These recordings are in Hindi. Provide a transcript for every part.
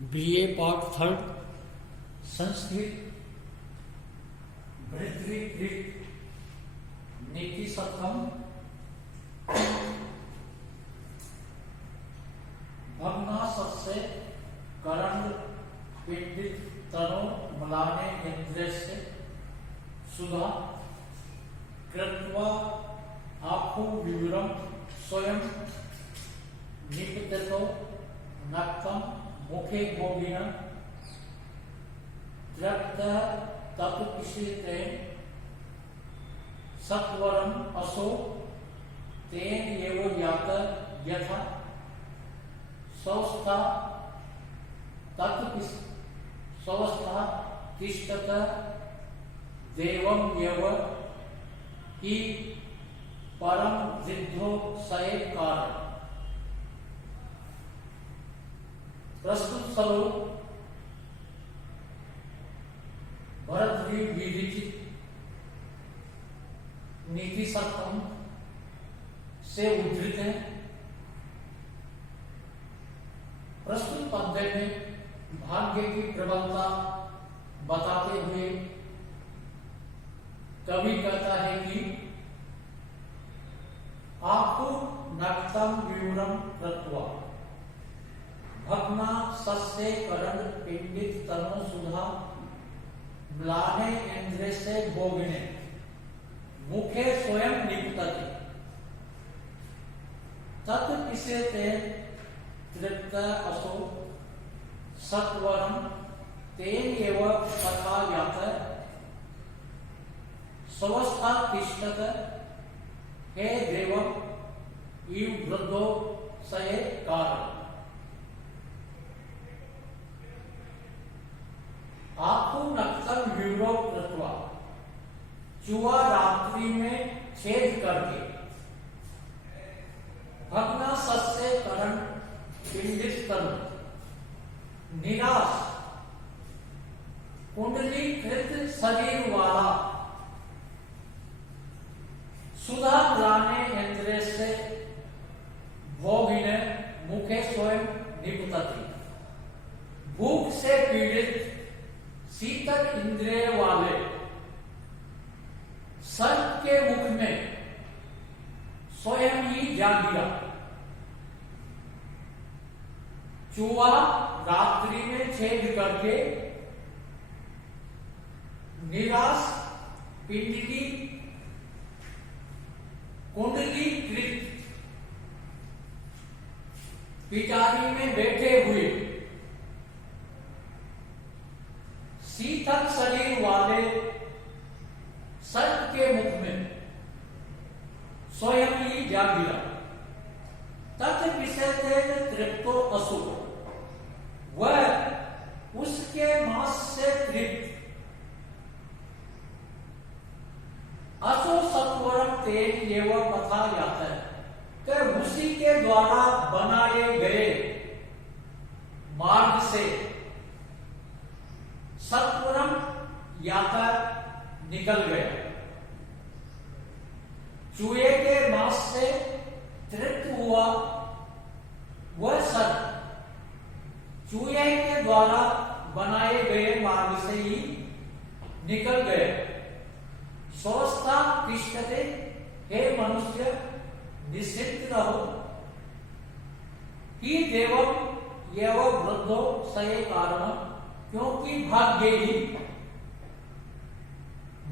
बीए पार्ट थर्ड संस्कृत भृतृकृत नीति सत्कम भग्नाशस्य करण पिंडित तनो मलाने इंद्र से सुधा कृत्वा आखु विवरम स्वयं निपततो नक्तम मुखे गोविन द्रक्त तत्पिशिते सत्वरम असो तेन एव यात यथा स्वस्था स्वस्था तिष्ठत देवम एव हि परम वृद्धो सये कारण। प्रस्तुत स्वरूप भरतजी विरचित नीति सत्कम से उद्धृत है। प्रस्तुत पद्य में भाग्य की प्रबलता बताते हुए कवि कहता है कि आखु नक्तम विवरम कृत्वा भग्ना सस्य करण पिंडित तनो सुधा म्लाने इंद्र से भोगिने मुखे स्वयं निपतति तत् पिशेते तृप्त असो सत्वरम तेन एव तथा यात स्वस्था तिष्ठत हे देवम इव वृद्धो सये कारण। आखु नक्तम विवरो कृत्वा चुआ रात्रि में छेद करके भग्ना सस्य करण पिंडित तनु निराश कुंडलीकृत शरीर वाला सुधा ग्राने इंद्र से भोगिने मुखे स्वयं निपतति भूख से पीड़ित शीतल इंद्रिय वाले सर्प के मुख में स्वयं ही जा गिरा। चूहा रात्रि में छेद करके निराश पिंडली कुंडलीकृत पिटारी में बैठे हुए शीतल शरीर वाले सर्प के मुख में स्वयं ही जा गिरा। तत् विषय तृप्तो असुर वह उसके मांस से तृप्त असो सत्वरम तेन एवं कथा जाता है कि उसी के द्वारा बनाए गए मार्ग से सत्वरम याता निकल गया। चूहे के मांस से तृप्त हुआ वह सर्प चूहे के द्वारा बनाए गए मार्ग से ही निकल गए। स्वस्था तिष्ठते हे मनुष्य निश्चित रहो कि देवम एवं वृद्धो सये कारण क्योंकि भाग्य ही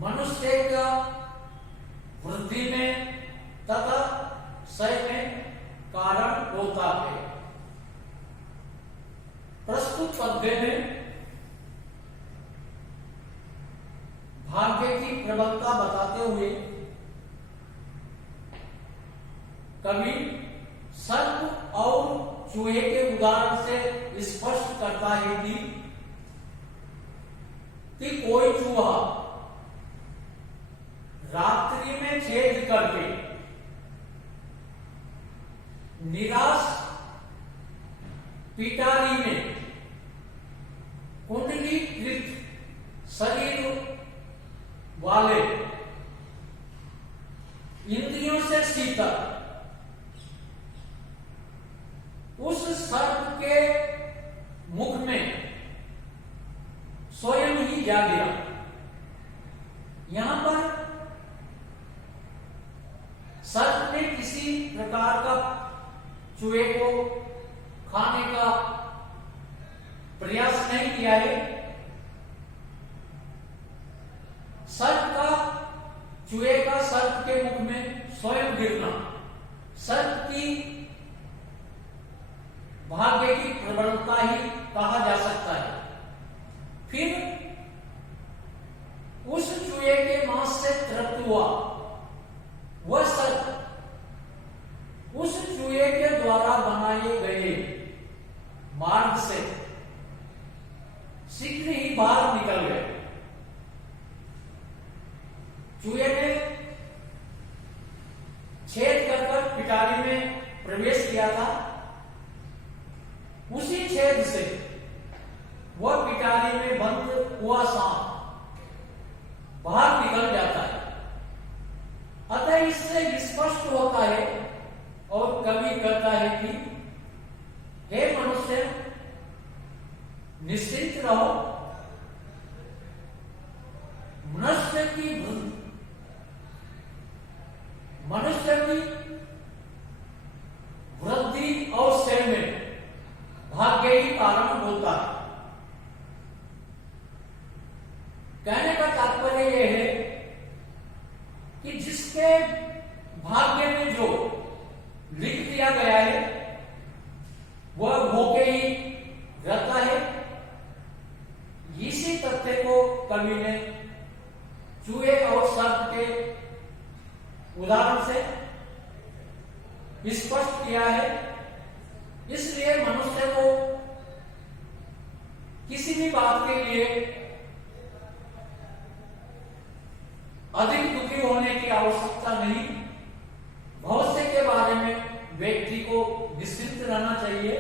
मनुष्य का वृद्धि में तथा क्षय में कारण होता है। प्रस्तुत पद्य में भाग्य की प्रबलता बताते हुए कवि सर्प और चूहे के उदाहरण से स्पष्ट करता है कि कोई चूहा रात्रि में छेद करके निराश पिटारी में कुंडलीकृत शरीर वाले इंद्रियों से शीतल उस सर्प के मुख में किया है, सर्प का, चूहे का सर्प के मुख में स्वयं गिरना सर्प की भाग्य की प्रबलता ही कहा जा सकता है। फिर उस चूहे के मांस से तृप्त हुआ वह सर्प उस चूहे के द्वारा बनाए गए मार्ग से शीघ्र ही बाहर निकल गए। चूहे ने छेद कर पिटारी में प्रवेश किया था। उसी छेद से वह पिटारी में बंद हुआ सांप बाहर निकल जाता है। अतः इससे स्पष्ट होता है और कवि कहता है कि हे मनुष्य, निश्चिंत रहो, मनुष्य की वृद्धि और क्षय में भाग्य ही कारण होता है। कहने का तात्पर्य यह है कि जिसके भाग्य में जो लिख दिया गया है वह भोगे ही रहता है। इसी तथ्य को कवि ने चूहे और सर्प के उदाहरण से स्पष्ट किया है। इसलिए मनुष्य को किसी भी बात के लिए अधिक दुखी होने की आवश्यकता नहीं। भविष्य के बारे में व्यक्ति को निश्चिंत रहना चाहिए।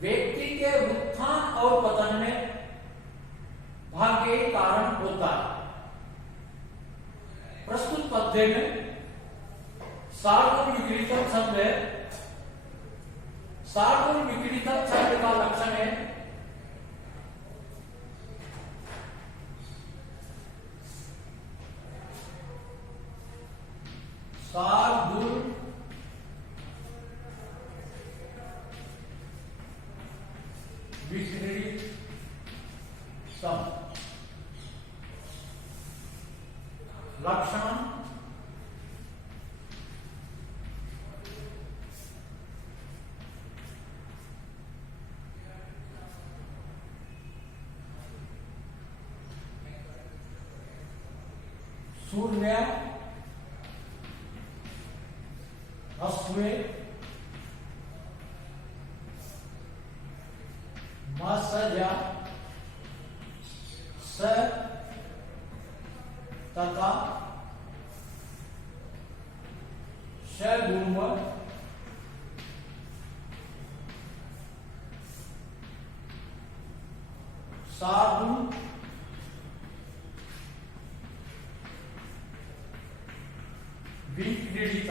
व्यक्ति के उत्थान और पतन में भाग्य ही कारण होता है। प्रस्तुत पद्य में सार्वगुण विक्रीतम शब्द है। सार्वगुण विक्रीतम शब्द का लक्षण है सार्वगुण विक्रीतम लक्षण शून्य अश्वे मत्स्या स तथा शगुण साधु विक्रीडित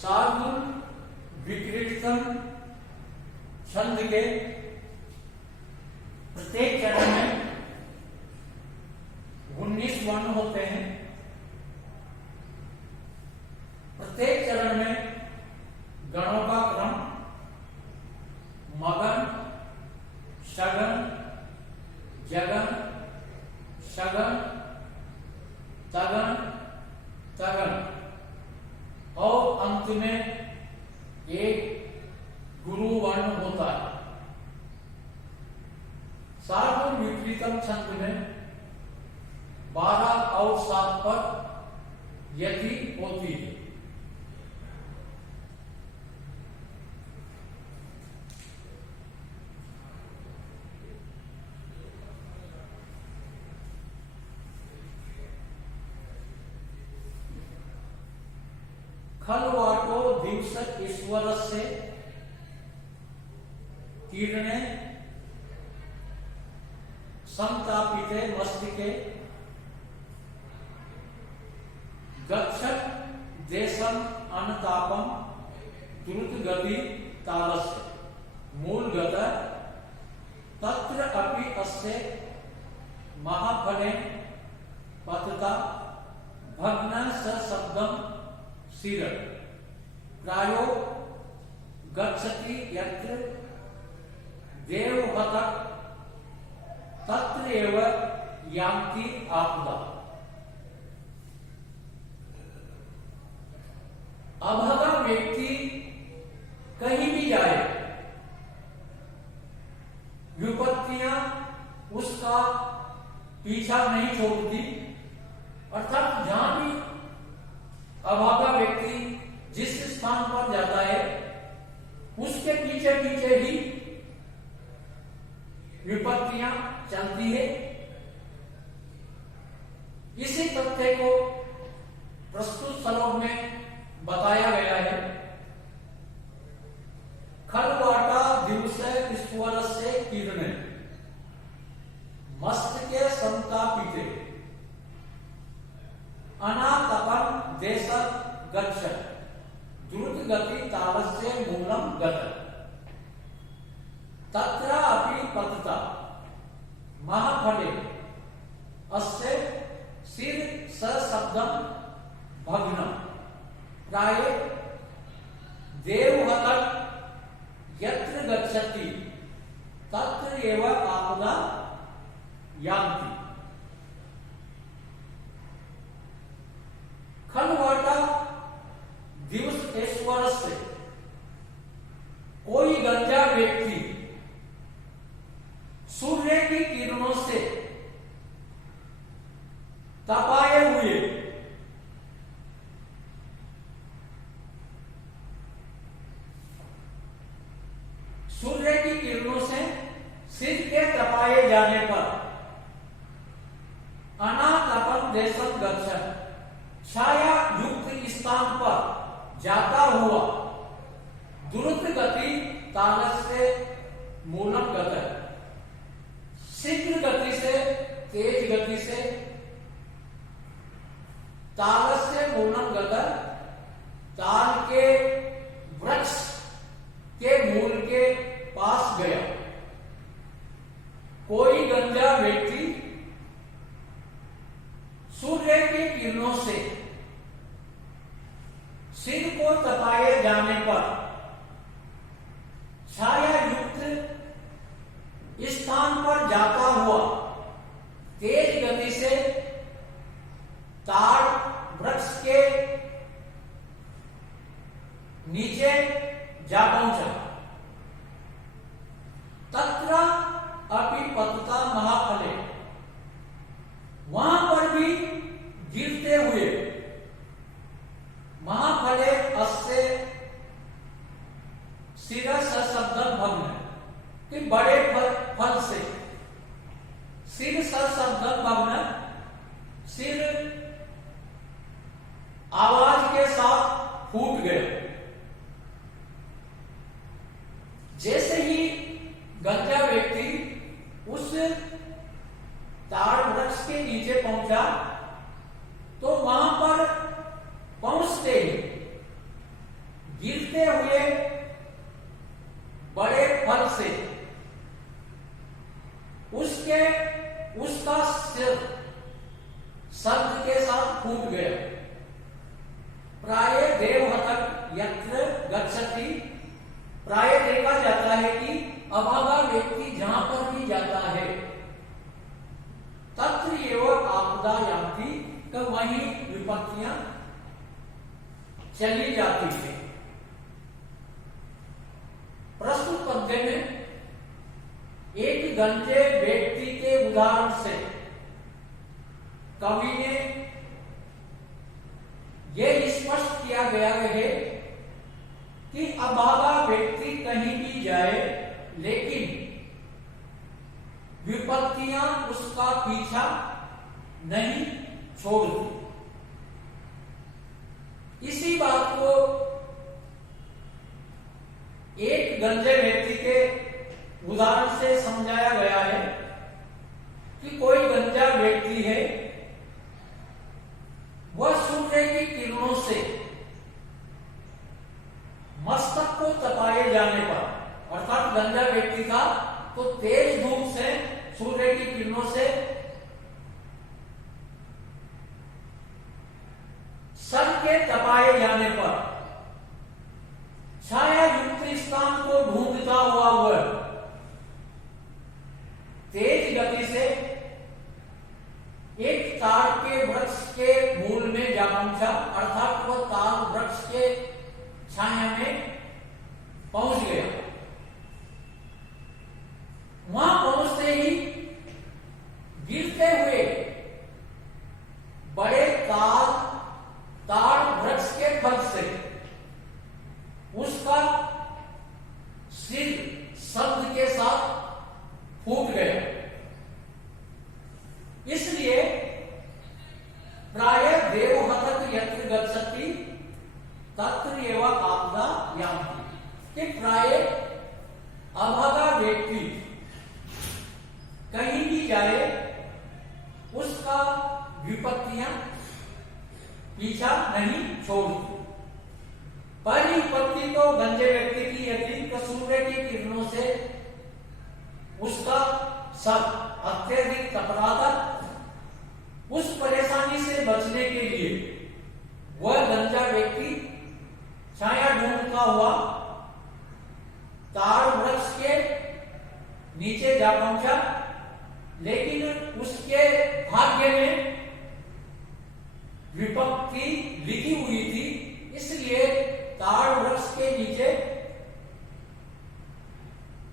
साधु विक्रीडितम छंद के प्रत्येक चरण में 19 वर्ण होते हैं। प्रत्येक चरण में गणों का क्रम मगन, शगन, जगन, शगन, तगन, तगन और अंत में एक गुरु वर्ण होता है। सार्वगुण विक्रीतम छंद में 12 और 7 पद यति होती है। खलवाटो दिवस ईश्वर से तीर्णे संतापिते मस्तिके गच्छत देशम अनतापम द्रुत गति तालस्य मूल गत तत्र अपि अस्य महाफले पतता भग्न स शब्दम सिर प्रायो गच्छति यत्र देवहतः तत्र एव यान्ति आपदा। अभागा व्यक्ति कहीं भी जाए, विपत्तियां उसका पीछा नहीं छोड़ती। अर्थात जहां भी अभागा व्यक्ति जिस स्थान पर जाता है, उसके पीछे पीछे ही विपत्तियां चलती है। इसी तथ्य को प्रस्तुत श्लोक में बताया गया है। खलवाटा दिवस ईश्वर से किरण मस्तके संतापिते अनातपन देश गच्छ द्रुत गति तालस्य मूलम गत तत्र अपि पतता महाफले अस्य सिर सशब्दम भग्नम प्राय देवहतः यत्र गच्छति तत्र एव आपदा यान्ति। खलवाटा दिवस ईश्वर से कोई गंजा व्यक्ति सूर्य की किरणों से तपाए हुए सूर्य की किरणों से सिर के तपाए जाने पर अनातपन देशम गच्छ छाया युक्त स्थान पर जाता हुआ द्रुत गति तालस्य मूलम गत शीघ्र गति से तेज गति से तालस्य मूलम गत ताल के वृक्ष के मूल के पास गया। कोई गंजा व्यक्ति सूर्य की किरणों से सिर को तपाए जाने पर छाया युक्त स्थान पर जाता हुआ तेज गति से ताड़ वृक्ष के नीचे जा पहुंचा। तत्र अपि पतता महाफले वहां पर भी गिरते हुए महाफले अस्य शिरस शब्द भग्न कि बड़े फल से सिर शब्द भग्न सिर आवाज के साथ फूट गए। जैसे ही गंजा व्यक्ति उस ताड़ वृक्ष के नीचे पहुंचा तो वहां पर पहुंचते ही गिरते हुए बड़े फल से उसका सिर शब्द के साथ फूट गया। प्राय देवहतः यत्र गच्छति प्राय देखा जाता है कि अभागा व्यक्ति जहां पर भी जाता है तत्र एवं आपदा यान्ति का वहीं विपत्तियां चली जाती है। प्रस्तुत पद्य में एक गंजे व्यक्ति के उदाहरण से कवि ने यह स्पष्ट किया गया है कि अभागा व्यक्ति कहीं भी जाए लेकिन विपत्तियां उसका पीछा नहीं छोड़ती। इसी बात को एक गंजे व्यक्ति के उदाहरण से समझाया गया है कि कोई गंजा व्यक्ति है, वह सूर्य की किरणों से मस्तक को तपाए जाने पर अर्थात गंजा व्यक्ति था तो तेज धूप से सूर्य की किरणों से सर के के तपाए जाने पर छाया युक्त स्थान को ढूंढता हुआ वह तेज गति से एक ताड़ के वृक्ष के मूल में जा पहुंचा, अर्थात वह ताड़ वृक्ष के छाया में पहुंच गया। वहां पहुंचते ही गिरते हुए बड़े ताड़ वृक्ष के फल से उसका सिर शब्द के साथ फूट गया। इसलिए प्राय देवहतक यत्र गच्छति तत्र एव आपदा यान्ति, कि प्राय अभागा व्यक्ति कहीं भी जाए उसका विपत्तियां पीछा नहीं छोड़ती। पहली विपत्ति तो गंजे व्यक्ति की यदि सूर्य की किरणों से उसका सर अत्यधिक तपराता, उस परेशानी से बचने के लिए वह गंजा व्यक्ति छाया ढूंढता हुआ ताड़ वृक्ष के नीचे जा पहुंचा, लेकिन उसके भाग्य में विपत्ति लिखी हुई थी, इसलिए ताड़ वृक्ष के नीचे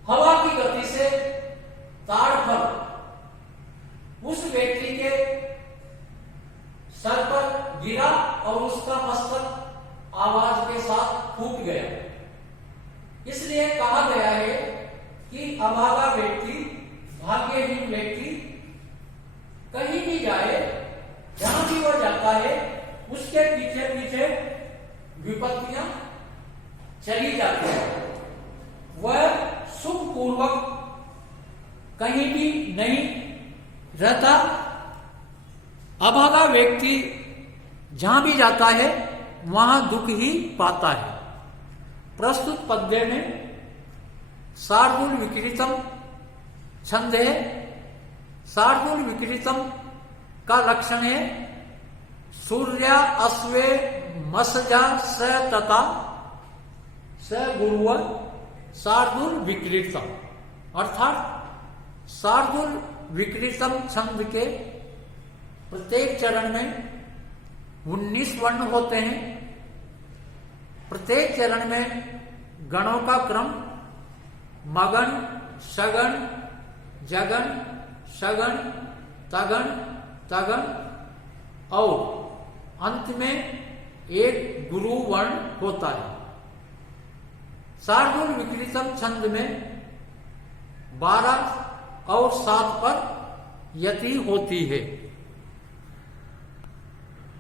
हवा की गति से ताड़ फल उस व्यक्ति के सर पर गिरा और उसका मस्तक आवाज के साथ फूट गया। इसलिए कहा गया है कि अभागा व्यक्ति, भाग्यहीन व्यक्ति कहीं भी जाए, जहां भी वह जाता है उसके पीछे पीछे विपत्तियां चली जाती है। वह सुखपूर्वक कहीं भी नहीं रहता। अभागा व्यक्ति जहां भी जाता है वहां दुख ही पाता है। प्रस्तुत पद्य में शार्दूल विक्रीतम छंद है। शार्दूल विक्रीतम का लक्षण है सूर्य अश्वे मसजा स तथा स गुरुव शार्दूल विक्रीतम, अर्थात शार्दूल विक्रीतम छंद के प्रत्येक चरण में 19 वर्ण होते हैं। प्रत्येक चरण में गणों का क्रम मगन, शगन, जगन, शगन, तगन, तगन और अंत में एक गुरु वर्ण होता है। शार्दूल विक्रीतम छंद में 12 और 7 पर यति होती है।